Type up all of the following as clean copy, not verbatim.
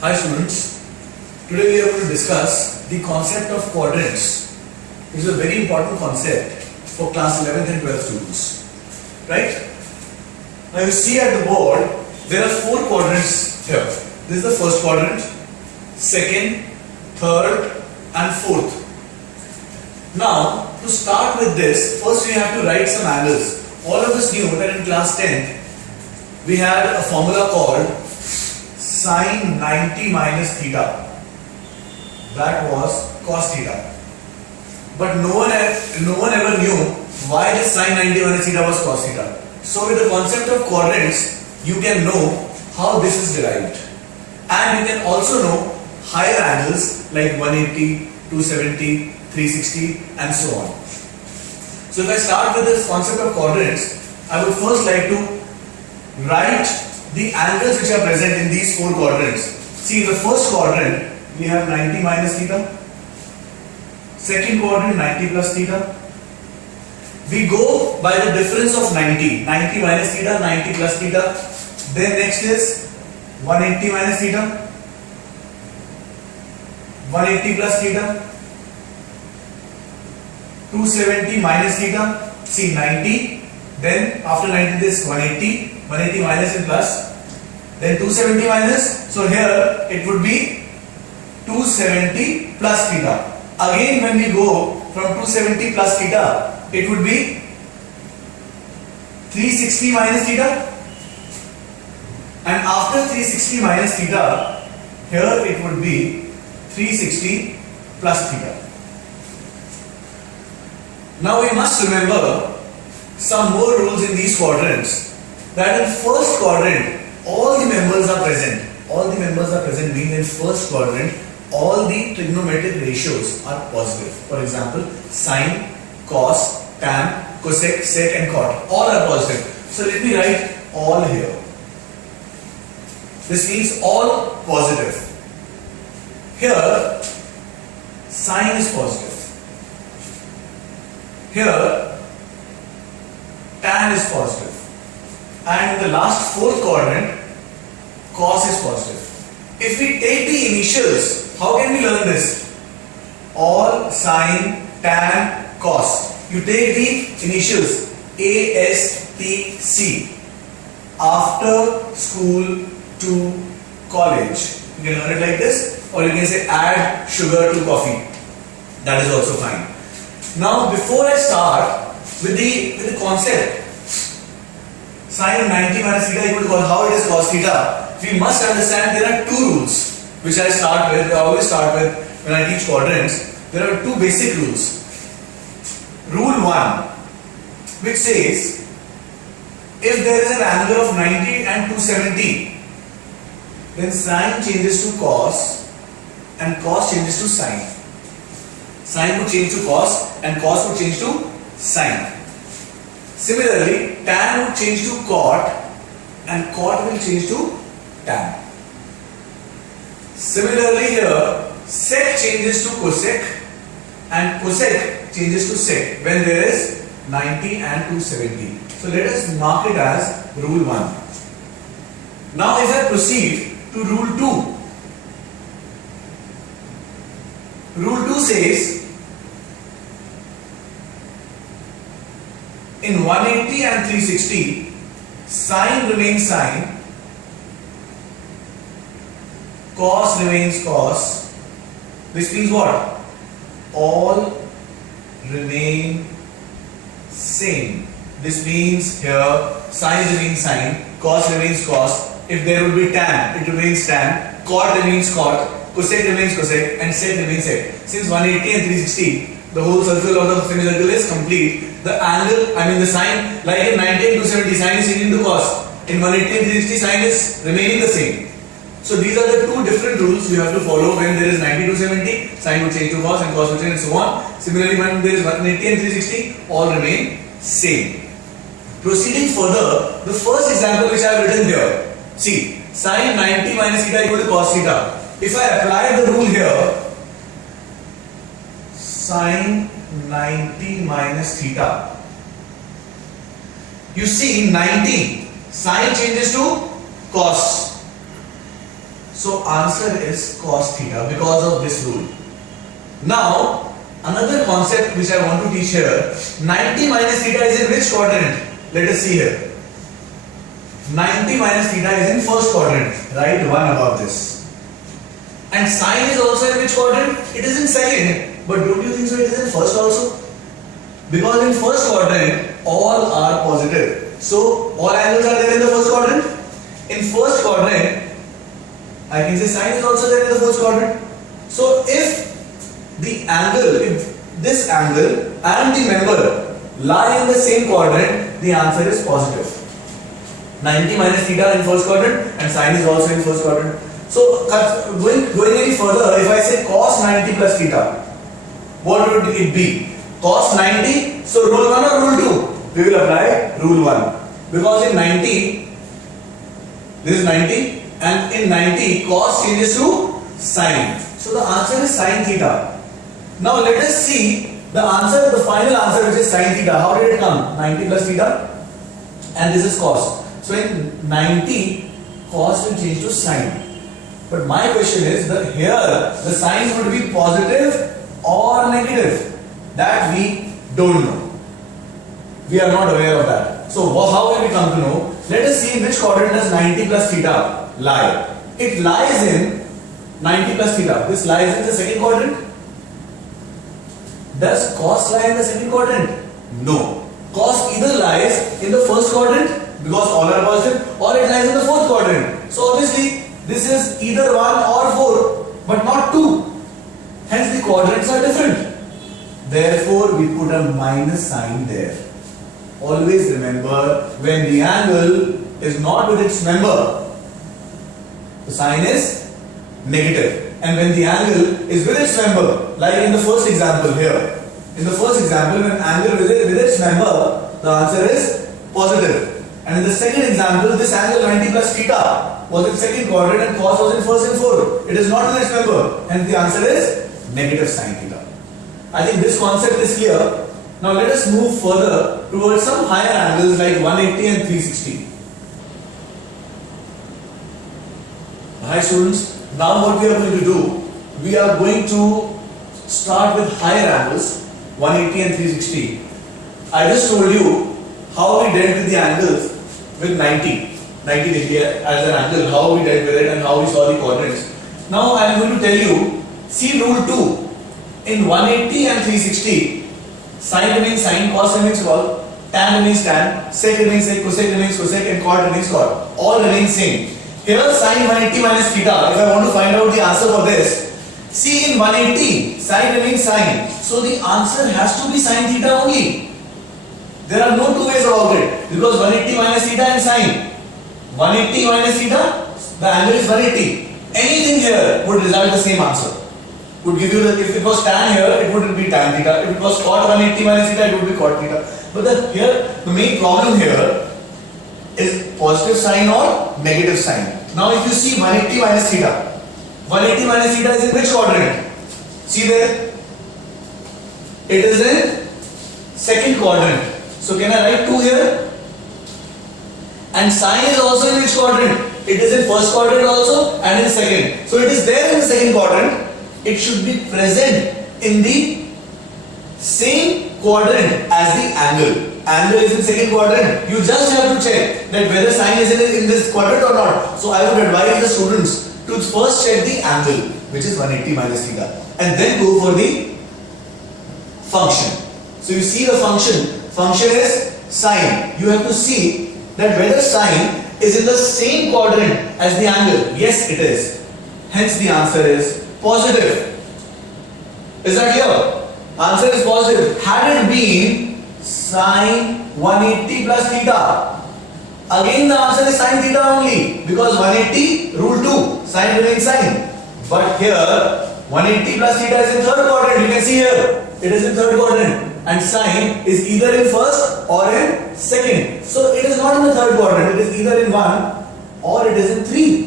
Hi students, today we are going to discuss the concept of quadrants. This is a very important concept for class 11th and 12th students. Right? Now you see at the board, there are 4 quadrants here. This is the first quadrant, second, third and fourth. Now to start with this, first we have to write some angles. All of us knew that in class 10th, we had a formula called sine 90 minus theta. That was cos theta. But no one ever knew why this sine 90 minus theta was cos theta. So with the concept of quadrants, you can know how this is derived. And you can also know higher angles like 180, 270, 360 and so on. So if I start with this concept of quadrants, I would first like to write the angles which are present in these 4 quadrants. See, in the first quadrant, we have 90 minus theta. Second quadrant, 90 plus theta. We go by the difference of 90. 90 minus theta, 90 plus theta. Then next is 180 minus theta. 180 plus theta. 270 minus theta. See, 90. Then after 90 this 180. 180 minus and plus, then 270 minus, so here it would be 270 plus theta. Again when we go from 270 plus theta, it would be 360 minus theta, and after 360 minus theta, here it would be 360 plus theta. Now we must remember some more rules in these quadrants. That in first quadrant, all the members are present. All the members are present means in first quadrant, all the trigonometric ratios are positive. For example, sine, cos, tan, cosec, sec and cot. All are positive. So let me write all here. This means all positive. Here, sine is positive. Here, tan is positive. And in the last 4th quadrant, cos is positive. If we take the initials, how can we learn this? All, sine, tan, cos. You take the initials A, S, T, C. After school to college. You can learn it like this, or you can say add sugar to coffee. That is also fine. Now before I start with the concept, sine of 90 minus theta equal to cos, how it is cos theta, we must understand there are 2 rules which I start with. I always start with when I teach quadrants. There are 2 basic rules. Rule 1, which says if there is an angle of 90 and 270, then sine changes to cos and cos changes to sine. Sine would change to cos and cos would change to sine. Similarly, tan would change to cot and cot will change to tan. Similarly here, sec changes to cosec and cosec changes to sec when there is 90 and 270. So let us mark it as rule 1. Now if I proceed to rule 2. Rule 2 says in 180 and 360, sine remains sine, cos remains cos. This means what? All remain same. This means here sine remains sine, cos remains cos. If there will be tan, it remains tan, cot remains cot, cosec remains cosec and sec remains sec. Since 180 and 360, the whole circle of the semicircle is complete. The angle, the sine, like in 90 and 270, sine is changing to cos. In 180 and 360, sine is remaining the same. So these are the 2 different rules you have to follow when there is 90 to 70, sine would change to cos and cos would change and so on. Similarly, when there is 180 and 360, all remain same. Proceeding further, the first example which I have written here, see, sine 90 minus theta equal to cos theta. If I apply the rule here, sine 90 minus theta. You see 90, sine changes to cos. So answer is cos theta because of this rule. Now, another concept which I want to teach here, 90 minus theta is in which quadrant? Let us see here. 90 minus theta is in first quadrant, right? One above this. And sine is also in which quadrant? It is in second. But don't you think so it is in first also? Because in first quadrant, all are positive. So, all angles are there in the first quadrant. In first quadrant, I can say sine is also there in the first quadrant. So, if the angle, if this angle and the member lie in the same quadrant, the answer is positive. 90 minus theta in first quadrant and sine is also in first quadrant. So, going any further, if I say cos 90 plus theta, what would it be? Cos 90, so rule 1 or rule 2? We will apply rule 1. Because in 90, this is 90 and in 90 cos changes to sine. So the answer is sine theta. Now let us see the answer, the final answer which is sine theta. How did it come? 90 plus theta and this is cos. So in 90 cos will change to sine. But my question is that here the signs would be positive or negative. That we don't know. We are not aware of that. So how will we come to know? Let us see in which quadrant does 90 plus theta lie. It lies in 90 plus theta. This lies in the second quadrant. Does cos lie in the second quadrant? No. Cos either lies in the first quadrant because all are positive, or it lies in the fourth quadrant. So obviously this is either 1 or 4 but not 2. Hence the quadrants are different. Therefore, we put a minus sign there. Always remember, when the angle is not with its member, the sign is negative. And when the angle is with its member, like in the first example here, in the first example, when angle with its member, the answer is positive. And in the second example, this angle 90 plus theta was in second quadrant and cos was in first and fourth. It is not with its member. Hence the answer is negative sine theta. I think this concept is clear. Now let us move further towards some higher angles like 180 and 360. Hi students, now what we are going to do, we are going to start with higher angles 180 and 360. I just told you how we dealt with the angles with 90 degree as an angle, how we dealt with it and how we saw the quadrants. Now I am going to tell you, see rule 2. In 180 and 360, sine remains sine, cos remains cos, tan remains tan, sec remains sec, cosec remains cosec, and cot remains cot. All remain same. Here sine 180 minus theta, if I want to find out the answer for this, see in 180, sine remains sine. So the answer has to be sine theta only. There are no two ways about it. Because 180 minus theta and sine. 180 minus theta, the angle is 180. Anything here would result the same answer. Would give you the, if it was tan here, it would be tan theta. If it was cot 180 minus theta, it would be cot theta. But the main problem here is positive sign or negative sign. Now if you see 180 minus theta, 180 minus theta is in which quadrant? See there? It is in second quadrant. So can I write 2 here? And sine is also in which quadrant? It is in first quadrant also and in second. So it is there in the second quadrant. It should be present in the same quadrant as the angle. Angle is in second quadrant. You just have to check that whether sine is in this quadrant or not. So I would advise the students to first check the angle, which is 180 minus theta, and then go for the function. So you see the function. Function is sine. You have to see that whether sine is in the same quadrant as the angle. Yes, it is. Hence the answer is positive. Is that clear? Answer is positive. Had it been sine 180 plus theta, again the answer is sine theta only, because 180 rule 2, sine remains sine. But here 180 plus theta is in third quadrant. You can see here it is in third quadrant, and sine is either in first or in second. So it is not in the third quadrant. It is either in 1 or it is in 3,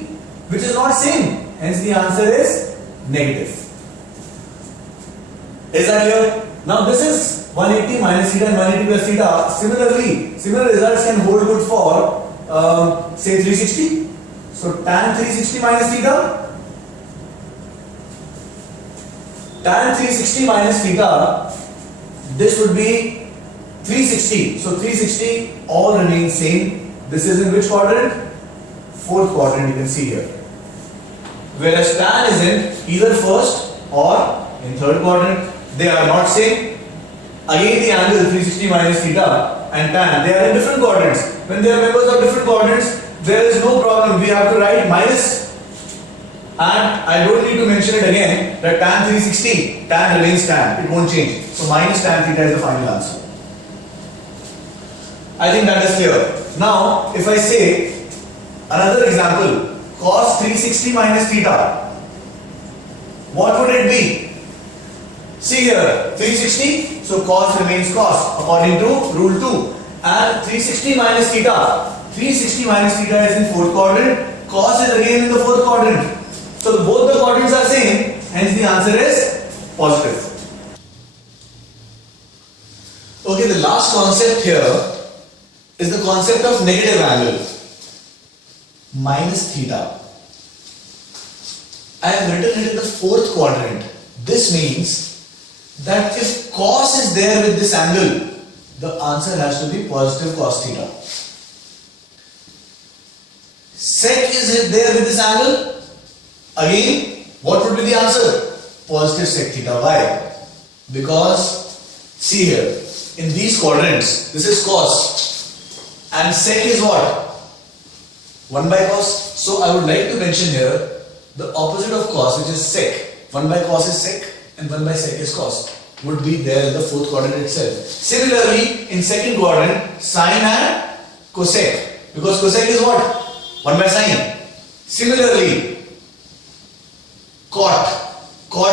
which is not same. Hence the answer is negative. Is that clear? Now this is 180 minus theta and 180 plus theta. Similarly, similar results can hold good for say 360. So tan 360 minus theta tan 360 minus theta, this would be 360. So 360 all remain same. This is in which quadrant? Fourth quadrant, you can see here. Whereas tan is in either first or in third quadrant. They are not same. Again the angle 360 minus theta and tan, they are in different quadrants. When they are members of different quadrants, there is no problem. We have to write minus, and I don't need to mention it again that tan 360, tan remains tan, it won't change. So minus tan theta is the final answer. I think that is clear. Now if I say another example, cos 360 minus theta, what would it be? See here, 360, so cos remains cos according to rule 2. And 360 minus theta, 360 minus theta is in fourth quadrant, cos is again in the fourth quadrant. So both the quadrants are same, hence the answer is positive. Okay, the last concept here is the concept of negative angle, minus theta. I have written it in the fourth quadrant. This means that if cos is there with this angle, the answer has to be positive cos theta. Sec is there with this angle, again, what would be the answer? Positive sec theta. Why? Because, see here, in these quadrants, this is cos and sec is what? 1 by cos. So I would like to mention here the opposite of cos, which is sec. 1 by cos is sec and 1 by sec is cos, would be there in the fourth quadrant itself. Similarly, in second quadrant, sine and cosec, because cosec is what? 1 by sine. Similarly, cot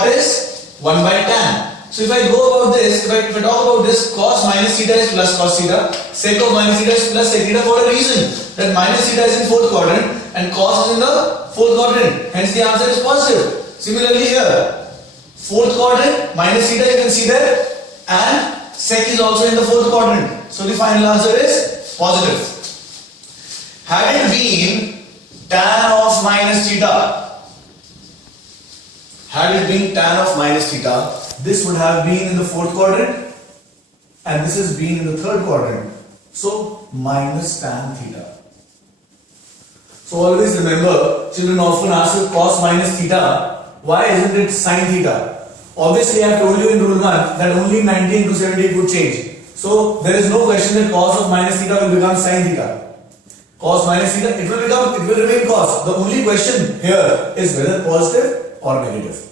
is 1 by tan. So if I go about this, if I talk about this, cos minus theta is plus cos theta, sec of minus theta is plus sec theta, for a reason that minus theta is in fourth quadrant and cos is in the fourth quadrant, hence the answer is positive. Similarly here, fourth quadrant, minus theta you can see there, and sec is also in the fourth quadrant. So the final answer is positive. Had it been tan of minus theta, had it been tan of minus theta, this would have been in the fourth quadrant and this is been in the third quadrant. So minus tan theta. So always remember, children often ask cos minus theta, why isn't it sin theta? Obviously I have told you in rule 1 that only 90 and 278 would change. So there is no question that cos of minus theta will become sin theta. Cos minus theta, it will remain cos. The only question here is whether positive or negative.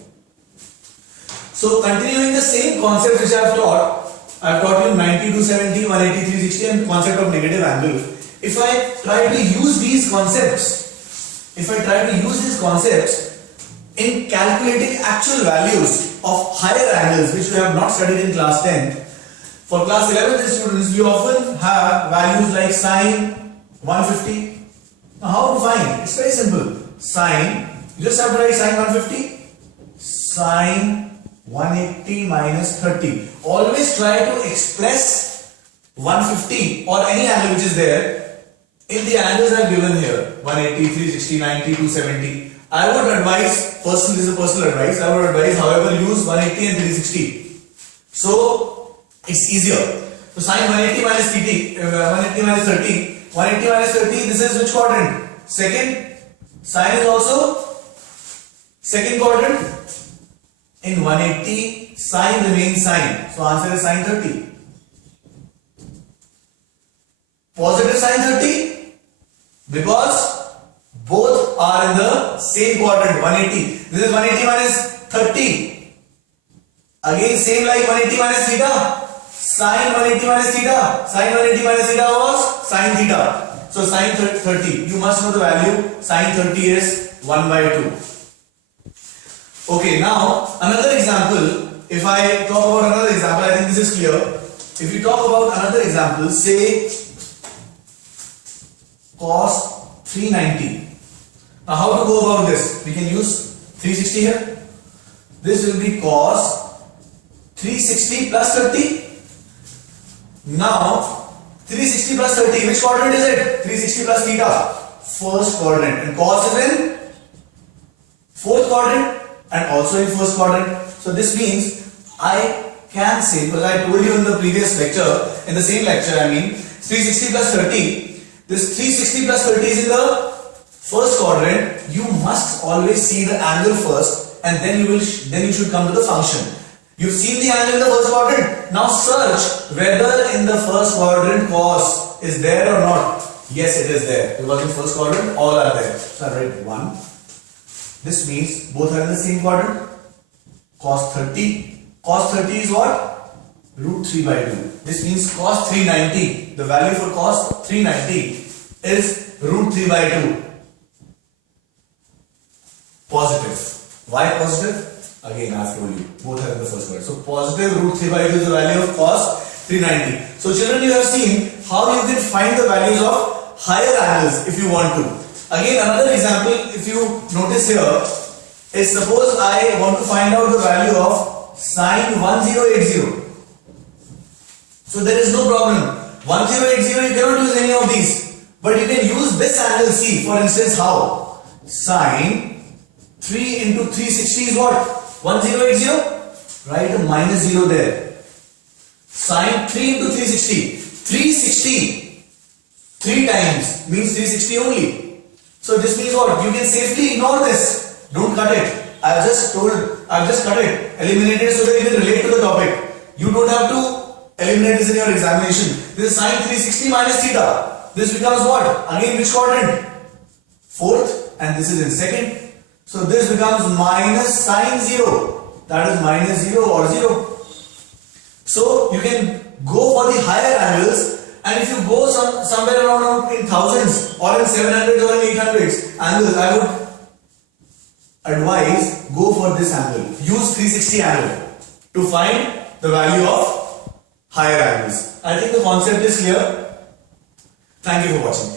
So continuing the same concept which I have taught you 90, 270, 180, 360 and the concept of negative angle. If I try to use these concepts, in calculating actual values of higher angles which we have not studied in class 10, for class 11 students we often have values like sine 150. Now how to find? It's very simple. Sine, you just have to write sine 150, sine 180 minus 30. Always try to express 150 or any angle which is there in the angles I have given here, 180, 360, 90, 270. I would advise, this is a personal advice, I would advise however use 180 and 360. So it's easier. So sine 180 minus 30, 180 minus 30, 180 minus 30, this is which quadrant? Second. Sine is also second quadrant. In 180, sine remains sine. So answer is sine 30. Positive sine 30 because both are in the same quadrant, 180. This is 180 minus 30. Again same like 180 minus theta. Sine 180 minus theta. Sine 180 minus theta was sine theta. So sine 30. You must know the value. Sine 30 is 1 by 2. Okay, now another example. If I talk about another example, I think this is clear. If you talk about another example, say cos 390. Now how to go about this? We can use 360 here. This will be cos 360 plus 30. Now 360 plus 30, which quadrant is it? 360 plus theta, first quadrant, and cos is in fourth quadrant and also in first quadrant. So this means I can say, because I told you in the previous lecture, in the same lecture I mean, 360 plus 30, this 360 plus 30 is in the first quadrant. You must always see the angle first and then you should come to the function. You've seen the angle in the first quadrant. Now search whether in the first quadrant cos is there or not. Yes, it is there, because in first quadrant all are there. So I write 1. This means both are in the same quadrant. Cos 30. Cos 30 is what? Root 3 by 2. This means cos 390. The value for cos 390 is root 3 by 2. Positive. Why positive? Again, I have told you, both are in the first quadrant. So positive root 3 by 2 is the value of cos 390. So children, you have seen how you can find the values of higher angles if you want to. Again, another example, if you notice here, is suppose I want to find out the value of sine 1080. So there is no problem. 1080, you cannot use any of these. But you can use this angle C. For instance, how? Sine 3 into 360 is what? 1080? Write a minus 0 there. Sine 3 into 360. 360 3 times means 360 only. So this means what? You can safely ignore this. Don't cut it. I've just cut it. Eliminate it so that you can relate to the topic. You don't have to eliminate this in your examination. This is sine 360 minus theta. This becomes what? Again, which quadrant? Fourth, and this is in second. So this becomes minus sine 0. That is minus 0 or 0. So you can go for the higher angles, and if you go somewhere around in thousands or in 700 or in 800s angles, I would advise go for this angle. Use 360 angle to find the value of higher angles. I think the concept is clear. Thank you for watching.